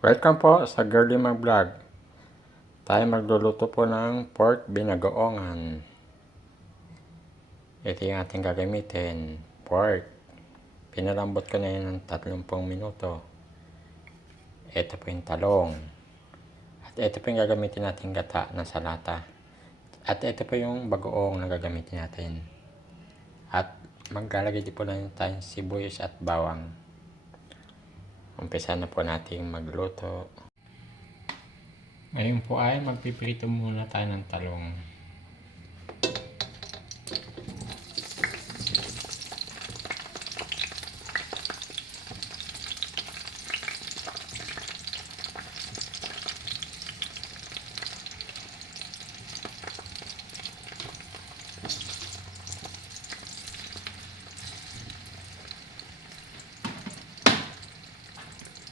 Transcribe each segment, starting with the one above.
Welcome po sa Girly Mag Vlog. Tayo magluluto po ng pork binagoongan. Ito yung ating gagamitin. Pork. Pinalambot ko na yun ng 30 minuto. Ito po yung talong. At ito po yung gagamitin natin gata na salata. At ito po yung bagoong na gagamitin natin. At maglalagay din po na tayo sibuyas at bawang. Umpisa na po natin magluto. Ngayon po ay magpiprito muna tayo ng talong.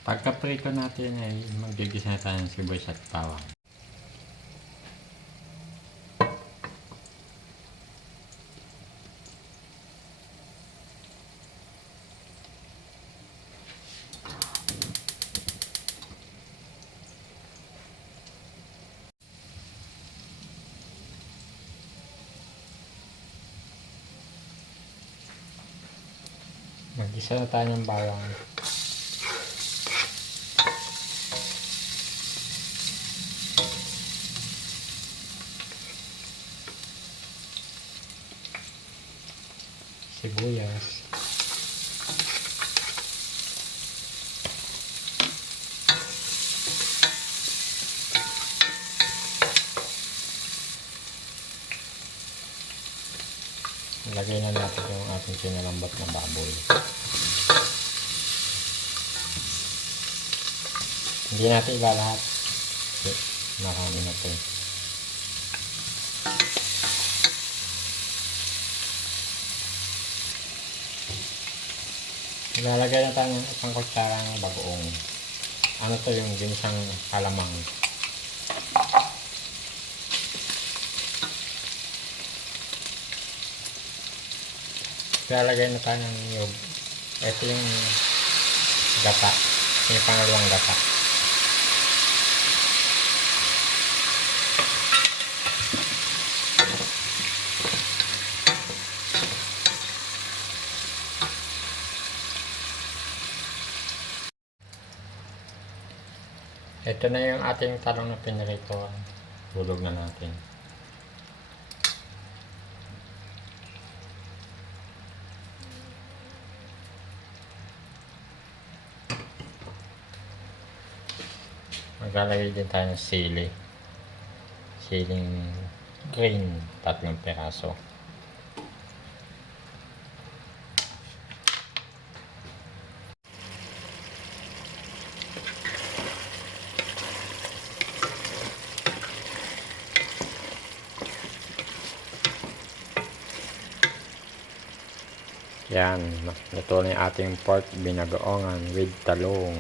Pagka-prito natin ay magigisa na tayo ng sibuyas at bawang. Mag-isa na tayo ng bawang. Sibuyas. Lagay na natin yung ating pinalambat na baboy. Hindi natin ilalahat. Marami na ito. Ilalagay na tayo ng isang kutsarang bagoong. Ano to, yung ginisang kalamang. Ilalagay na tayo ng niyog. Ito yung gata. Yung pangalawang gata. Ito na yung ating talong na pinirito. Hulog na natin. Maglalagay din tayo ng sili. Siling green, 3 peraso. Yan, luto na yung ating pork binagoongan with talong.